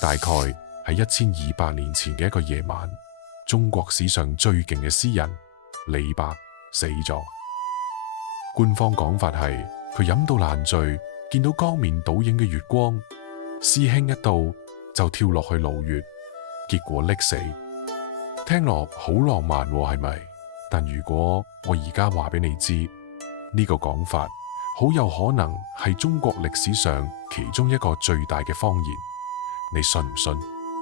大概係1200年前嘅一個夜晚，中國史上最勁嘅詩人李白死咗。官方講法係佢飲到爛醉，見到江面倒影嘅月光，師兄一到就跳落去滷月，結果溺死。聽落好浪漫喎，係咪？但如果我而家話俾你知，呢個講法好有可能係中國歷史上其中一個最大嘅謊言，你信唔信？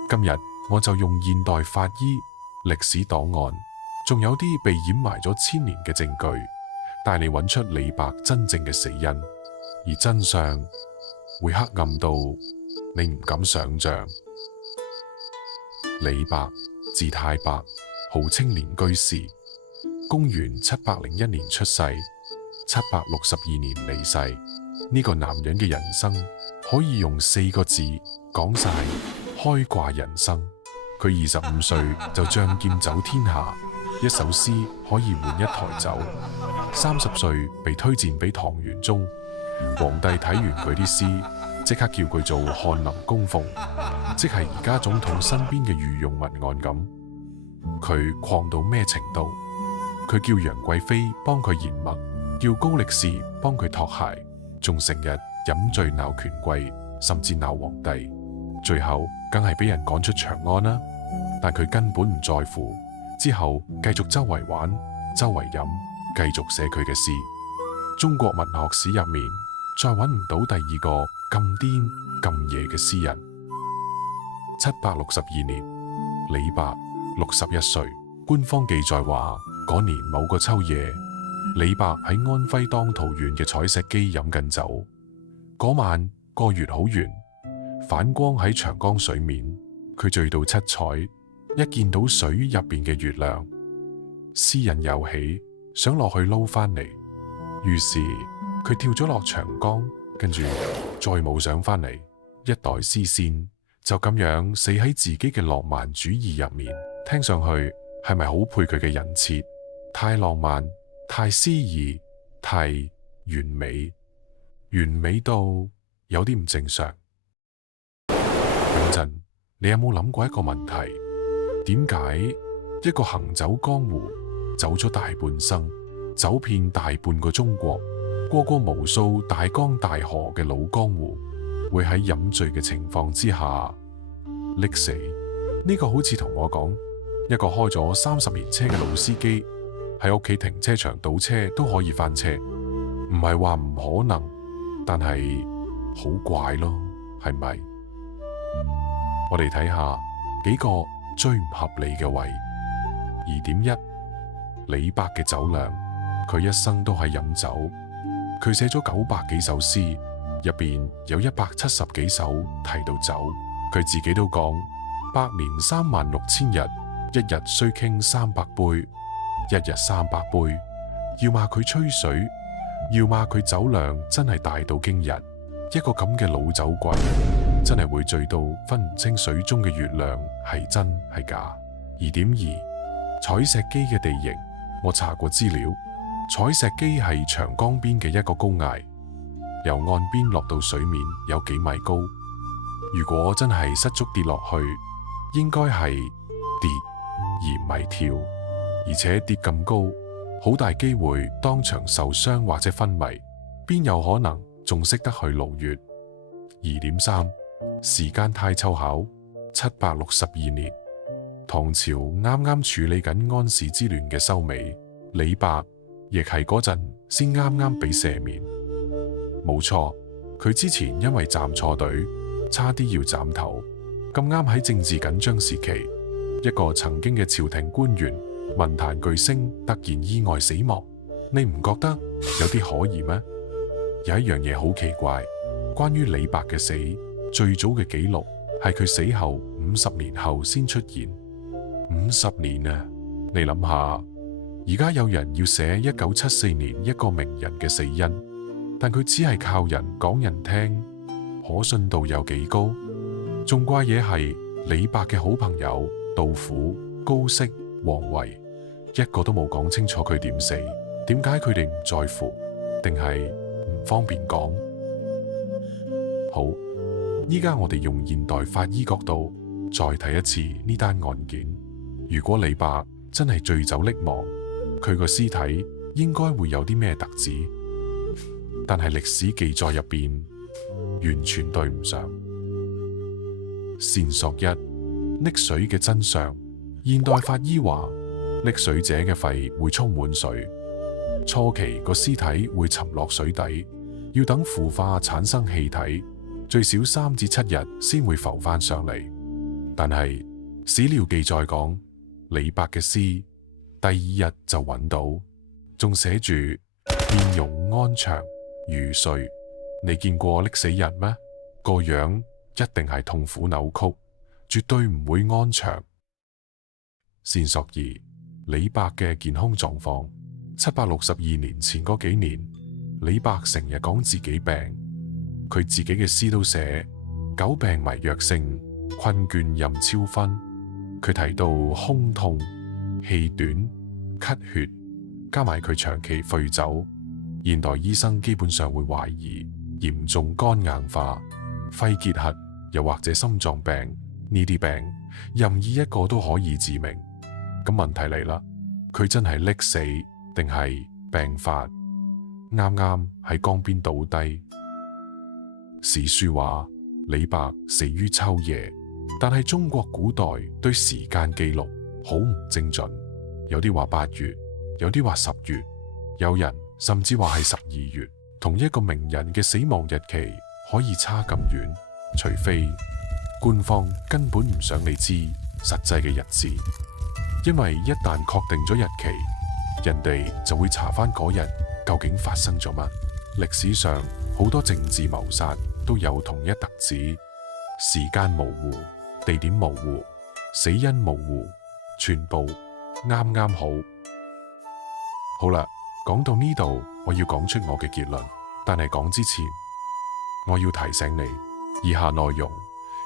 今日我就用現代法醫、歷史檔案，仲有啲被掩埋咗1000年嘅證據，帶你揾出李白真正嘅死因，而真相會黑暗到你唔敢想象。李白字太白，號稱年居士，公元701年出世，762年離世。呢個男人嘅人生可以用4個字講晒：開掛人生。佢25歲就仗劍走天下，一首詩可以換一台酒。30歲被推薦俾唐玄宗，皇帝睇完佢啲詩，即刻叫佢做翰林供奉，即係而家總統身邊嘅御用文案咁。佢狂到咩程度？佢叫楊貴妃幫佢研墨，叫高力士幫佢托鞋，仲成日飲醉鬧權貴，甚至鬧皇帝。最後梗係俾人趕出長安啦。但佢根本唔在乎，之後繼續周圍玩，周圍飲，繼續寫佢嘅詩。中國文學史入面再揾唔到第二個咁癲咁野嘅詩人。762年，李白61歲。官方記載話，嗰年某個秋夜，李白喺安徽當塗縣嘅採石磯飲緊酒。嗰晚個月好圓，反光喺長江水面，佢醉到七彩，一見到水入邊嘅月亮，詩人又起，想落去撈翻嚟，於是佢跳咗落長江，跟住再冇上翻嚟，一代詩仙就咁樣死喺自己嘅浪漫主義入面。聽上去係咪好配佢嘅人設？太浪漫，太詩意，太完美，完美到有啲唔正常。等陣，你有冇諗過一個問題？點解一個行走江湖，走咗大半生，走遍大半個中國，過過無數大江大河嘅老江湖，會喺飲醉嘅情況之下溺死？呢個好似同我講，一個開咗30年車嘅老司機喺屋企停車場倒車都可以翻車，唔係話唔可能，但係好怪咯，係咪？我哋睇下幾個最唔合理嘅位。2.1，李白嘅酒量，佢一生都係飲酒，佢寫咗900幾首詩，入邊有170幾首提到酒。佢自己都講，百年36000日，一日須傾300杯，一日300杯。要罵佢吹水，要罵佢酒量真係大到驚人。一個咁嘅老酒鬼，真係會醉到分唔清水中嘅月亮係真係假。2.2，採石磯嘅地形，我查過資料，採石磯係長江邊嘅一個高崖，由岸邊落到水面有幾米高。如果真係失足跌落去，應該係跌而唔係跳，而且跌咁高，好大機會當場受傷或者昏迷，邊有可能仲識得去滷月？2.3，時間太湊巧，762年，唐朝啱啱處理緊安史之亂嘅收尾，李白亦係嗰陣先啱啱俾赦免。冇錯，佢之前因為站錯隊，差啲要斬頭。咁啱喺政治緊張時期，一個曾經嘅朝廷官員、文壇巨星突然意外死亡，你唔覺得有啲可疑咩？有一樣嘢好奇怪，關於李白嘅死，最早嘅記錄係佢死後50年後先出現。50年啊！你諗下，而家有人要寫1974年一個名人嘅死因，但佢只係靠人講人聽，可信度有幾高？仲怪嘢係李白嘅好朋友杜甫、高適、王維，一個都冇講清楚佢點死。點解佢哋唔在乎，定係唔方便講？好，依家我哋用現代法醫角度再睇一次呢單案件。如果李白真係醉酒溺亡，佢個屍體應該會有啲咩特質？但係歷史記載入邊完全對唔上。線索一：溺水嘅真相。現代法醫話，溺水者嘅肺會充滿水，初期個屍體會沉落水底，要等腐化產生氣體，最少3至7日先會浮翻上嚟。但係史料記載講，李白嘅屍第2日就揾到，仲寫住面容安詳如睡。你見過溺死人咩？個樣一定係痛苦扭曲，絕對唔會安詳。線索二：李白嘅健康狀況。762年前嗰幾年，李白成日講自己病，佢自己嘅詩都寫久病迷藥性，困倦任超分。佢提到胸痛、氣短、咳血，加埋佢長期酗酒，現代醫生基本上會懷疑嚴重肝硬化、肺結核，又或者心臟病。呢啲病任意一個都可以致命。咁問題嚟啦，佢真係溺死定係病發？啱啱喺江邊倒低。史書話李白死於秋夜，但係中國古代對時間記錄好唔精準，有啲話8月，有啲話10月，有人甚至話係12月。同一個名人嘅死亡日期可以差咁遠，除非官方根本唔想你知實際嘅日子，因為一旦確定咗日期，人哋就會查翻嗰日究竟發生咗乜。歷史上好多政治謀殺都有同一特質：時間模糊、地點模糊、死因模糊，全部啱啱好。好啦，講到呢度，我要講出我嘅結論，但係講之前，我要提醒你，以下內容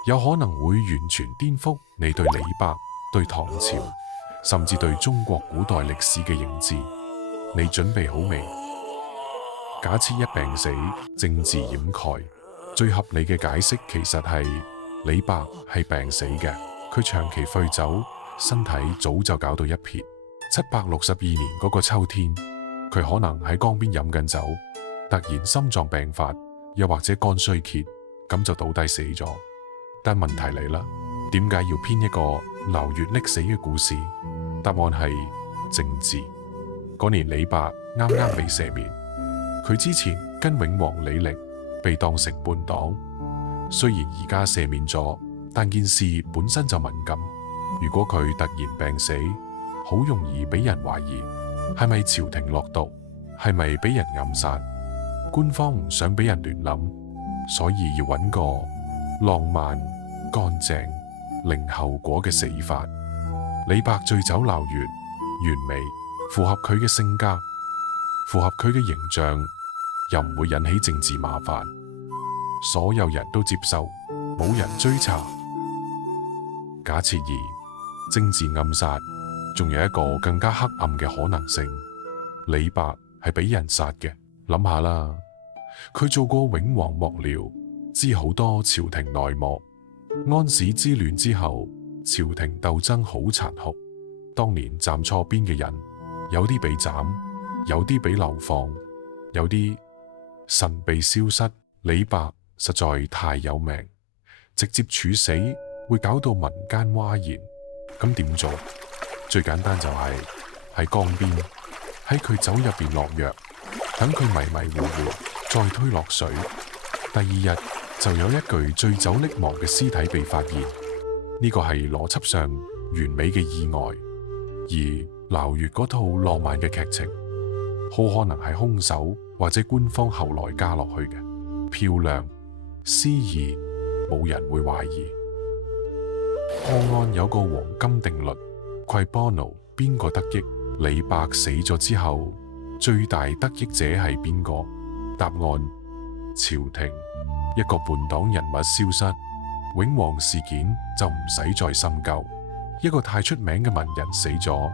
有可能會完全顛覆你對李白、對唐朝，甚至對中國古代歷史嘅認知。你準備好未？假設一病死，政治掩蓋，最合理嘅解釋其實係李白係病死嘅，佢長期酗酒，身體早就搞到一撇。762年嗰個秋天，佢可能喺江邊飲緊酒，突然心臟病發，又或者肝衰竭，咁就倒低死咗。但問題嚟啦，點解要編一個劉越溺死嘅故事？答案係政治。嗰年李白啱啱被赦免，佢之前跟永王李祿被當成叛黨。雖然而家赦免咗，但件事本身就敏感。如果佢突然病死，好容易俾人懷疑係咪朝廷落毒，係咪俾人暗殺。官方唔想俾人亂諗，所以要揾個浪漫、乾淨、零後果嘅死法。李白醉酒鬧月，完美，符合佢嘅性格，符合佢嘅形象，又唔會引起政治麻煩，所有人都接受，冇人追查。假設二，政治暗殺，仲有一個更加黑暗嘅可能性，李白係俾人殺嘅。諗下啦，佢做過永王幕僚，知好多朝廷內幕。安史之亂之後，朝廷鬥爭好殘酷，當年站錯邊嘅人，有啲被斬，有啲被流放，有啲神秘消失。李白實在太有命，直接處死會搞到民間譁然。咁點做？最簡單就係喺江邊，喺佢酒入邊落藥，等佢迷迷糊糊，再推落水。第2日就有一具醉酒溺亡嘅屍體被發現。呢個係邏輯上完美嘅意外，而劉越嗰套浪漫嘅劇情，好可能係兇手或者官方後來加落去嘅。漂亮、詩意，冇人會懷疑。破案有個黃金定律 Cui bono， 邊個得益？李白死咗之後，最大得益者係邊個？答案：朝廷。一個叛黨人物消失，永王事件就唔使再深究。一個太出名嘅文人死咗，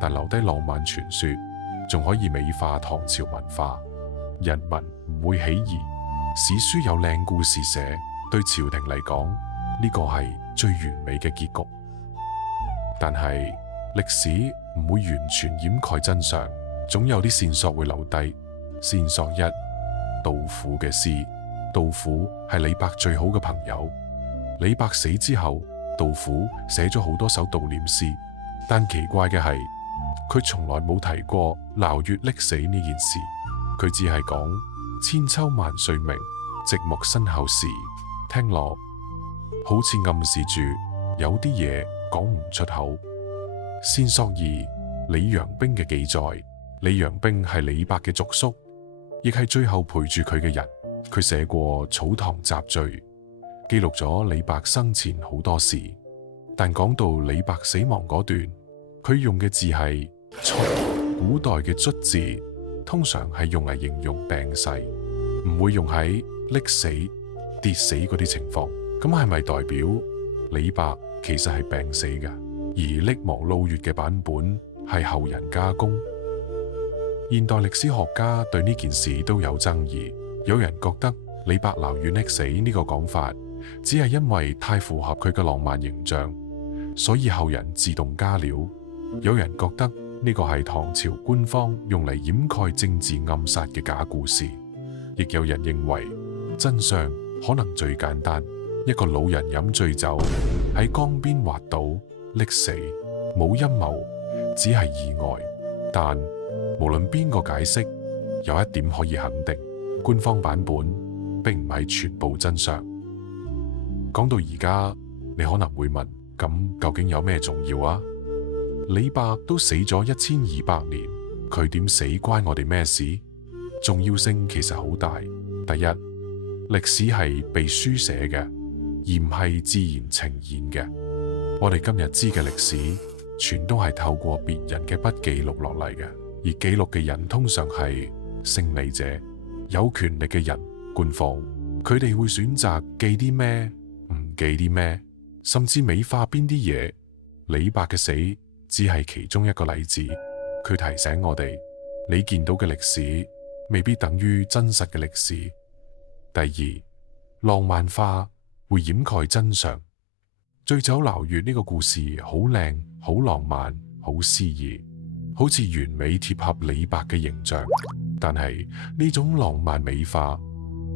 但留低浪漫傳說，仲可以美化唐朝文化，人民唔會起疑。史書有靚故事寫，對朝廷嚟講，呢個係最完美嘅結局。但係歷史唔會完全掩蓋真相，總有啲線索會留低。線索一：杜甫嘅詩。杜甫係李白最好嘅朋友。李白死之後，杜甫寫咗好多首悼念詩，但奇怪嘅係，佢從來冇提過撈月溺死呢件事。佢只係講千秋萬歲名，寂寞身後事。聽落好似暗示住有啲嘢講唔出口。線索二：李陽冰嘅記載。李陽冰係李白嘅族叔，亦係最後陪住佢嘅人。佢寫過《草堂雜序》，記錄咗李白生前好多事。但講到李白死亡嗰段，佢用嘅字係卒。古代嘅卒字通常係用嚟形容病逝，唔會用喺溺死、跌死嗰啲情況。咁係咪代表李白其實係病死嘅，而溺亡撈月嘅版本係後人加工？現代歷史學家對呢件事都有爭議。有人覺得李白撈月溺死呢個講法只係因為太符合佢嘅浪漫形象，所以後人自動加料。有人覺得呢個係唐朝官方用嚟掩蓋政治暗殺嘅假故事。亦有人認為真相可能最簡單，一個老人飲醉酒喺江邊滑倒溺死，冇陰謀，只係意外。但無論邊個解釋，有一點可以肯定，官方版本並唔係全部真相。講到而家，你可能會問，咁究竟有咩重要啊？李白都死咗1200年，佢點死關我哋咩事？重要性其實好大。第一，歷史係被書寫嘅，而唔係自然呈現嘅。我哋今日知嘅歷史，全都係透過別人嘅筆記錄落嚟嘅，而記錄嘅人通常係勝利者、有權力嘅人、官方。佢哋會選擇記啲咩，唔記啲咩，甚至美化邊啲嘢。李白嘅死只係其中一個例子，佢提醒我哋，你見到嘅歷史未必等於真實嘅歷史。第二，浪漫化會掩蓋真相。醉酒撈月呢個故事好靚、好浪漫、好詩意，好似完美貼合李白嘅形象。但係呢種浪漫美化，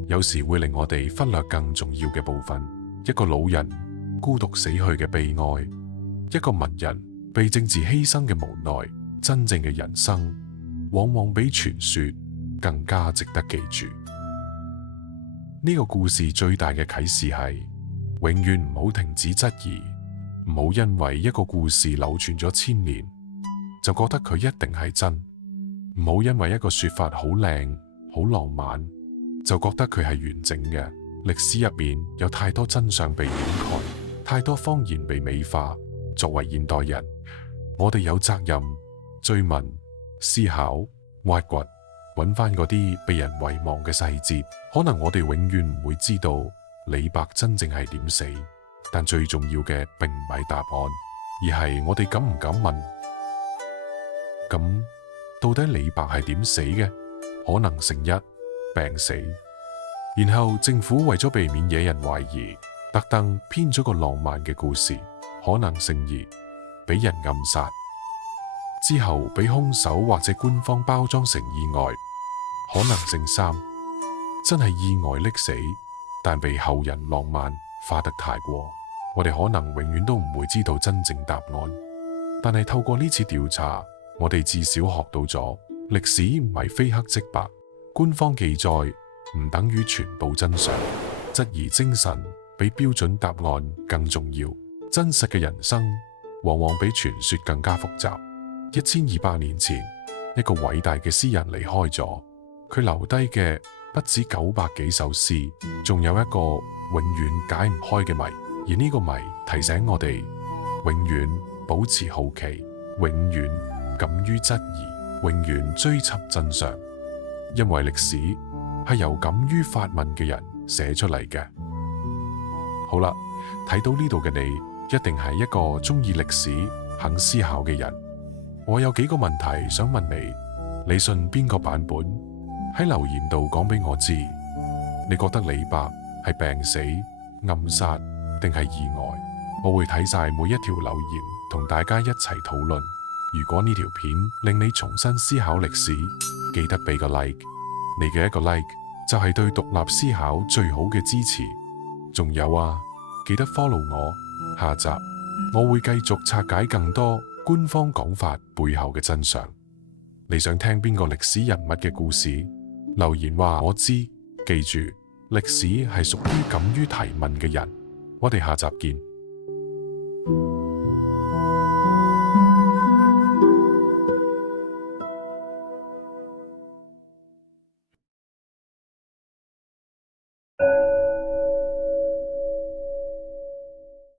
有時會令我哋忽略更重要嘅部分。一個老人孤獨死去嘅悲哀，一個文人被政治犧牲嘅無奈。真正嘅人生往往比傳說更加值得記住。呢個故事最大嘅啟示係，永遠唔好停止質疑，唔好因為一個故事流傳咗1000年就覺得佢一定係真，唔好因為一個說法好靚、好浪漫就覺得佢係完整嘅。歷史入面有太多真相被掩蓋，太多謊言被美化。作為現代人，我哋有責任追問、思考、挖掘，揾翻嗰啲被人遺忘嘅細節。可能我哋永遠唔會知道李白真正係點死，但最重要嘅並唔係答案，而係我哋敢唔敢問。咁到底李白係點死嘅？可能性一，病死。然後政府為咗避免惹人懷疑，特登編咗個浪漫嘅故事。可能性二，俾人暗殺之後俾兇手或者官方包裝成意外。可能性三，真係意外溺死，但被後人浪漫化得太過。我哋可能永遠都唔會知道真正答案，但係透過呢次調查，我哋至少學到咗歷史唔係非黑即白，官方記載唔等於全部真相。質疑精神比標準答案更重要。真實嘅人生往往比傳說更加複雜。1200年前，一個偉大嘅詩人離開咗，佢留低嘅不止900幾首詩，仲有一個永遠解唔開嘅謎。而呢個謎提醒我哋，永遠保持好奇，永遠敢於質疑，永遠追尋真相。因為歷史係由敢於發問嘅人寫出嚟嘅。好啦，睇到呢度嘅你，一定係一個中意歷史、肯思考嘅人。我有幾個問題想問你，你信邊個版本？喺留言度講俾我知。你覺得李白係病死暗殺定係意外？我會睇晒每一條留言，同大家一齊討論。如果呢條片令你重新思考歷史，記得俾個 like。你嘅一個 like 就係對獨立思考最好嘅支持。仲有啊，記得 follow 我。下集我會繼續拆解更多官方講法背後嘅真相。你想聽邊個歷史人物嘅故事？留言話我知。記住，歷史係屬於敢於提問嘅人。我哋下集見。